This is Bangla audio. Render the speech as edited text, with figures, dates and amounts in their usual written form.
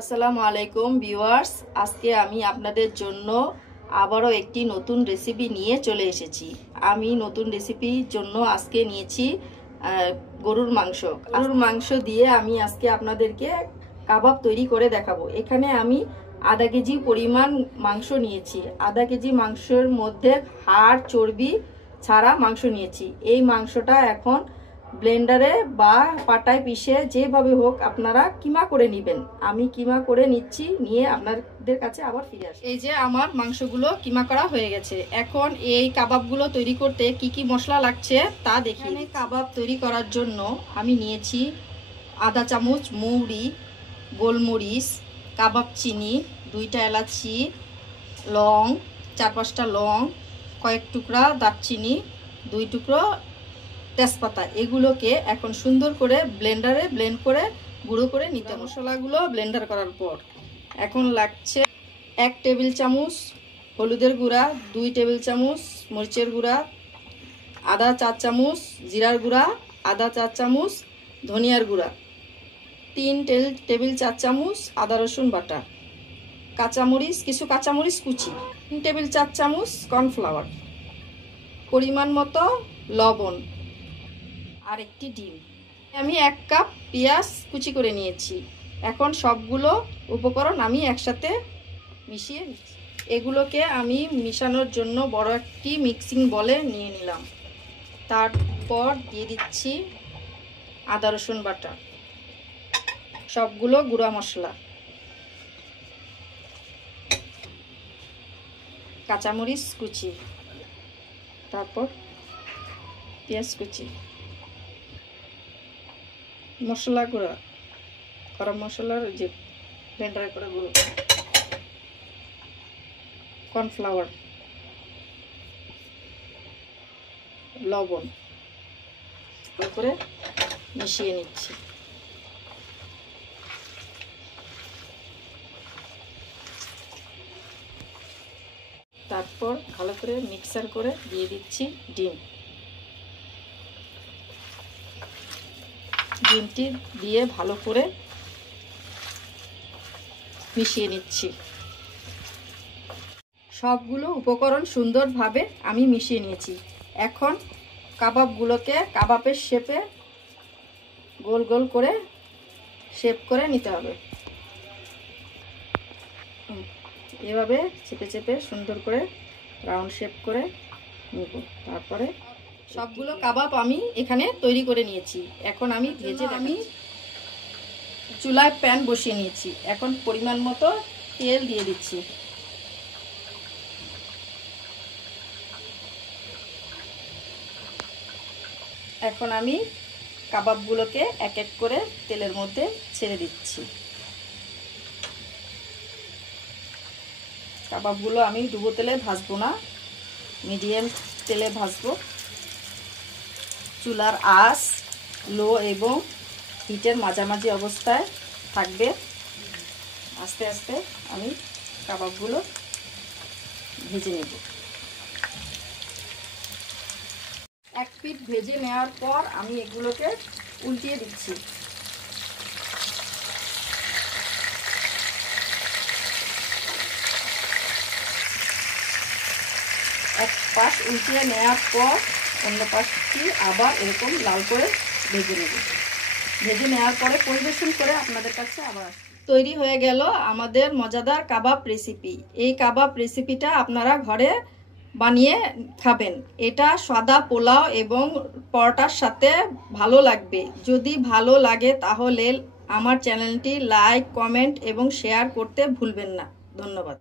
আসসালামু আলাইকুম ভিউয়ার্স, আজকে আমি আপনাদের জন্য আবারও একটি নতুন রেসিপি নিয়ে চলে এসেছি। আমি নতুন রেসিপির জন্য আজকে নিয়েছি গরুর মাংস দিয়ে আমি আজকে আপনাদেরকে কাবাব তৈরি করে দেখাবো। এখানে আমি আধা কেজি পরিমাণ মাংস নিয়েছি। আধা কেজি মাংসের মধ্যে হাড় চর্বি ছাড়া মাংস নিয়েছি। এই মাংসটা এখন ব্লেন্ডারে বা পাটায় পিষে যেভাবে হোক আপনারা কিমা করে নেবেন। আমি কিমা করে নিচ্ছি, নিয়ে আপনাদের কাছে আবার ফিরে আসি। এই যে আমার মাংসগুলো কিমা করা হয়ে গেছে। এখন এই কাবাবগুলো তৈরি করতে কি কি মশলা লাগছে তা দেখি। কাবাব তৈরি করার জন্য আমি নিয়েছি আধা চামচ মৌরি, গোলমরিচ, কাবাব চিনি, 2টা এলাচি, লং, 4-5টা লং, কয়েক টুকরা দারচিনি, 2 টুকরো তেজপাতা। এগুলোকে এখন সুন্দর করে ব্লেন্ডারে ব্লেন্ড করে গুঁড়ো করে নিতে। মশলাগুলো ব্লেন্ডার করার পর এখন লাগছে 1 টেবিল চামচ হলুদের গুঁড়া, 2 টেবিল চামচ মরিচের গুঁড়া, আধা 4 চামচ জিরার গুঁড়া, আধা 4 চামচ ধনিয়ার গুঁড়া, 3 টেবিল 4 চামচ আদা রসুন বাটা, কাঁচামরিচ, কিছু কাঁচামরিচ কুচি, 3 টেবিল 4 চামচ কর্নফ্লাওয়ার, পরিমাণ মতো লবণ আর একটি ডিম। আমি 1 কাপ পেঁয়াজ কুচি করে নিয়েছি। এখন সবগুলো উপকরণ আমি একসাথে মিশিয়ে নিচ্ছি। এগুলোকে আমি মিশানোর জন্য বড় একটি মিক্সিং বলে নিয়ে নিলাম। তারপর দিয়ে দিচ্ছি আদা রসুন বাটা, সবগুলো গুঁড়া মশলা, কাঁচামরিচ কুচি, তারপর পেঁয়াজ কুচি, মশলা গুঁড়া, গরম মশলার যে ব্লেন্ডারে করে গুঁড়ো, কর্নফ্লাওয়ার, লবণ করে মিশিয়ে নিচ্ছি। তারপর ভালো করে মিক্সার করে দিয়ে দিচ্ছি ডিম। ডিমটি দিয়ে ভালো করে মিশিয়ে নিচ্ছি। সবগুলো উপকরণ সুন্দরভাবে আমি মিশিয়ে নিয়েছি। এখন কাবাবগুলোকে কাবাবের শেপে গোল গোল করে শেপ করে নিতে হবে। এভাবে চেপে চেপে সুন্দর করে রাউন্ড শেপ করে নেব। তারপরে সবগুলো কাবাব আমি এখানে তৈরি করে নিয়েছি। এখন আমি আমি চুলায় প্যান বসিয়ে নিয়েছি। এখন পরিমাণ মতো তেল দিয়ে দিচ্ছি। এখন আমি কাবাবগুলোকে এক এক করে তেলের মধ্যে ছেড়ে দিচ্ছি। কাবাবগুলো আমি ডুবো তেলে ভাজবো না, মিডিয়াম তেলে ভাজবো। চুলার আঁচ লো এবং হিটের মাঝামাঝি অবস্থায় থাকবে। আস্তে আস্তে আমি কাবাবগুলো ভেজে নেব। এক পিঠ ভেজে নেওয়ার পর আমি এগুলোকে উল্টিয়ে দিচ্ছি। এক পাশ উল্টিয়ে নেওয়ার পর অন্য পাশটি আবার এরকম লাল করে ভেজে নেব। ভেজে নেওয়ার পরে পরিবেশন করে আপনাদের কাছে আবার তৈরি হয়ে গেল আমাদের মজাদার কাবাব রেসিপি। এই কাবাব রেসিপিটা আপনারা ঘরে বানিয়ে খাবেন। এটা সাদা পোলাও এবং পরোটার সাথে ভালো লাগবে। যদি ভালো লাগে তাহলে আমার চ্যানেলটি লাইক, কমেন্ট এবং শেয়ার করতে ভুলবেন না। ধন্যবাদ।